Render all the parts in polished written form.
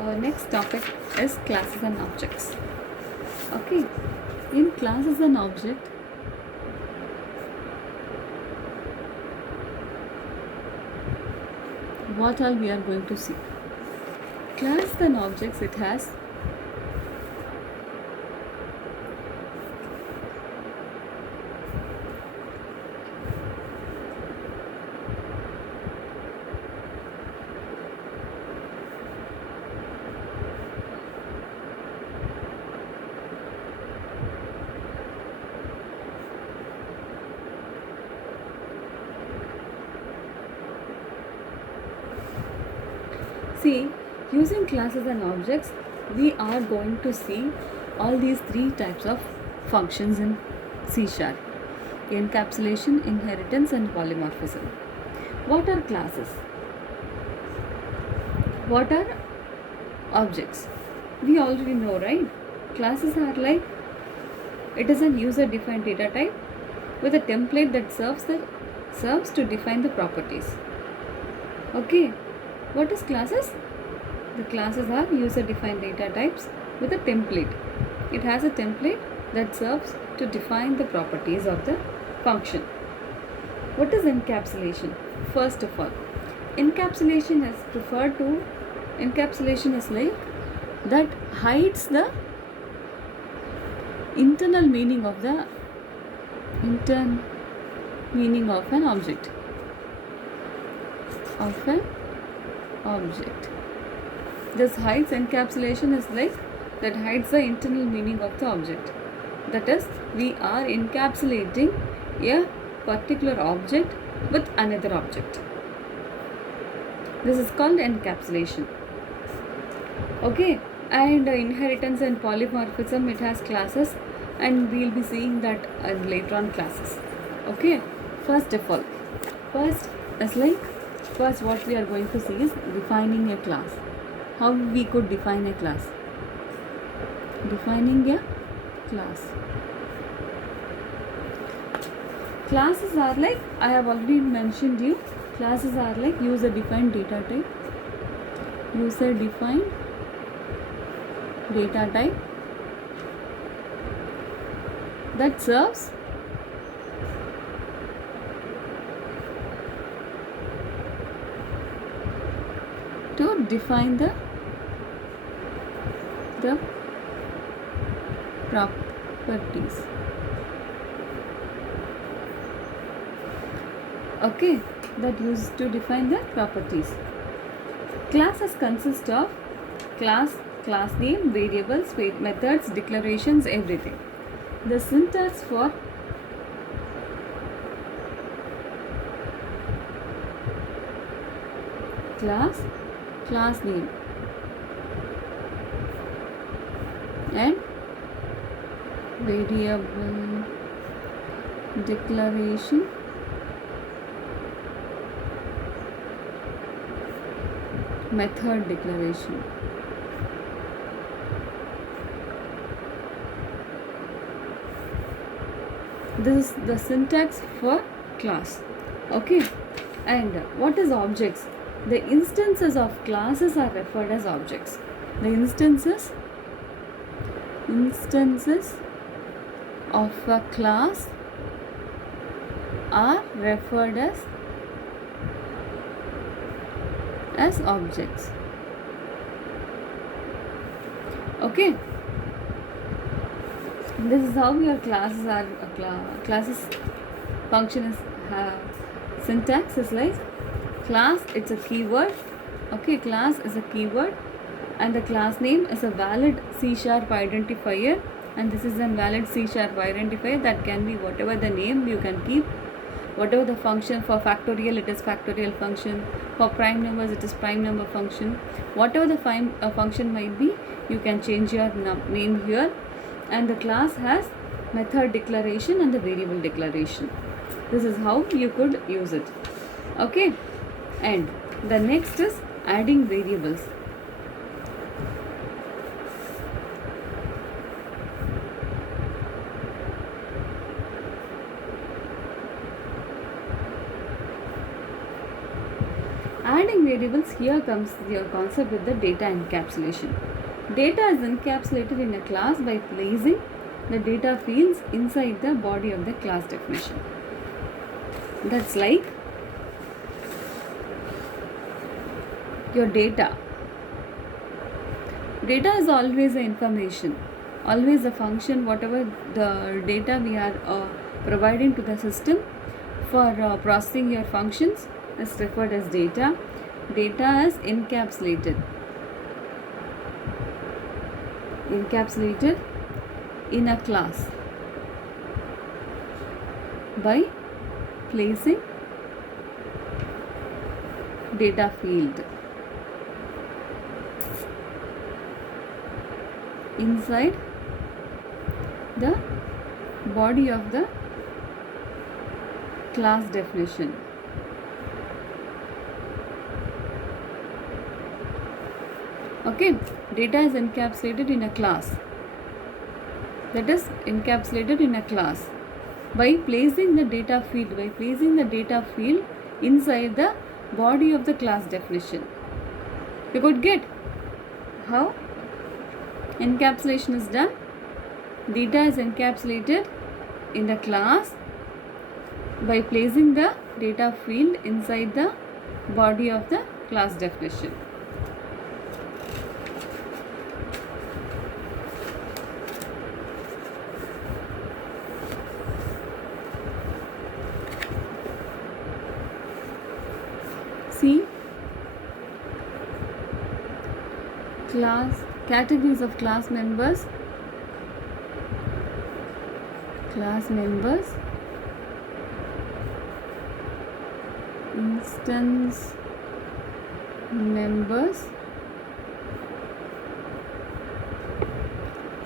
Our next topic is classes and objects. Okay, in classes and object, what all we are going to see? Class and objects, it has see, using classes and objects, we are going to see all these three types of functions in C#: encapsulation, inheritance, and polymorphism. What are classes? What are objects? We already know, right? Classes are like, it is a user-defined data type with a template that serves to define the properties. Okay, what is classes? The classes are user-defined data types with a template. It has a template that serves to define the properties of the function. What is encapsulation? First of all, encapsulation is like that hides the internal meaning of an object. This hides encapsulation is like that hides the internal meaning of the object. That is, we are encapsulating a particular object with another object. This is called encapsulation. Okay, and inheritance and polymorphism, it has classes, and we will be seeing that later on classes. Okay, first what we are going to see is defining a class. How we could define a class? Defining a class. Classes are like, I have already mentioned you, classes are like user-defined data type. User-defined data type that serves to define the properties. Okay, that used to define the properties. Classes consist of class name, variables, methods, declarations, everything. The syntax for class name, and variable declaration, method declaration. This is the syntax for class. Okay, and what is objects? The instances of classes are referred as objects. The instances of a class are referred as objects. Okay, this is how your classes are. Classes function is syntax is like class, it's a keyword. Okay, class is a keyword, and the class name is a valid C# identifier, and this is a valid C# identifier that can be whatever the name you can keep. Whatever the function, for factorial it is factorial function, for prime numbers it is prime number function. Whatever the function might be, you can change your name here. And the class has method declaration and the variable declaration. This is how you could use it. Okay, and the next is adding variables. Adding variables, here comes your concept with the data encapsulation. Data is encapsulated in a class by placing the data fields inside the body of the class definition. That's like your data. Data is always the information, always a function, whatever the data we are providing to the system for processing your functions is referred as data. Data is encapsulated in a class by placing data field inside the body of the class definition. Okay, data is encapsulated in a class. That is encapsulated in a class by placing the data field, inside the body of the class definition. You could get how encapsulation is done. Data is encapsulated in the class by placing the data field inside the body of the class definition. See, categories of class members, instance members,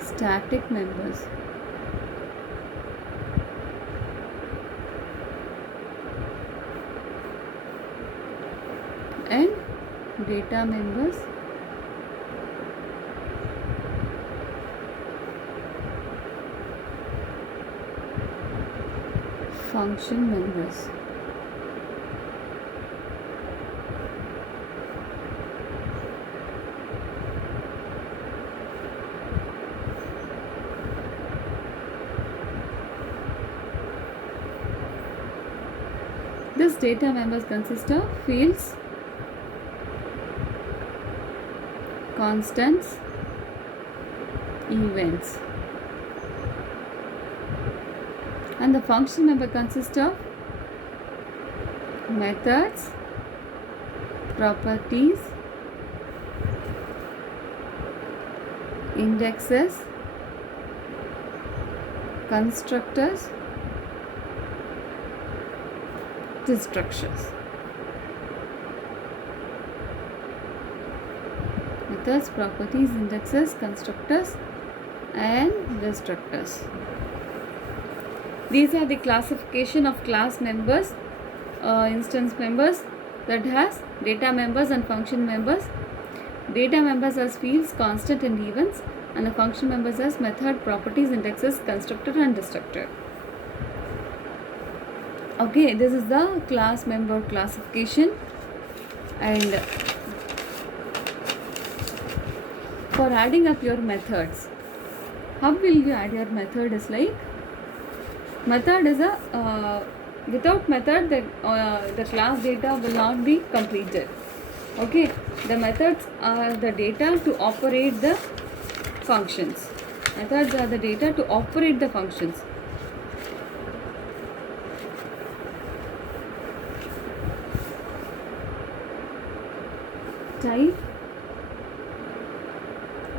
static members. And data members, function members. This data members consist of fields, constants, events, and the function member consists of methods, properties, indexes, constructors, destructors. Methods, properties, indexes, constructors, and destructors. These are the classification of class members, instance members, that has data members and function members. Data members as fields, constant, and events, and the function members as method, properties, indexes, constructor, and destructor. Okay, this is the class member classification. And for adding up your methods, how will you add your method? Is like, method is a without method the class data will not be completed. Okay, the methods are the data to operate the functions. Methods are the data to operate the functions. Type,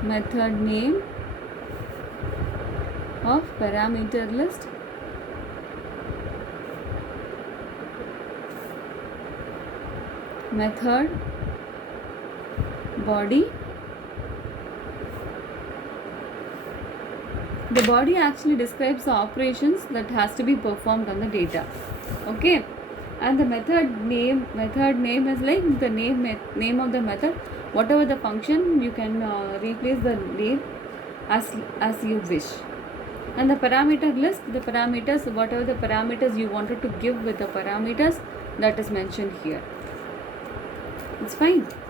method name of parameter list, method body. The body actually describes the operations that has to be performed on the data. Okay, and the method name is like the name of the method. Whatever the function, you can replace the name as you wish. And the parameter list, the parameters, whatever the parameters you wanted to give with the parameters, that is mentioned here. It's fine.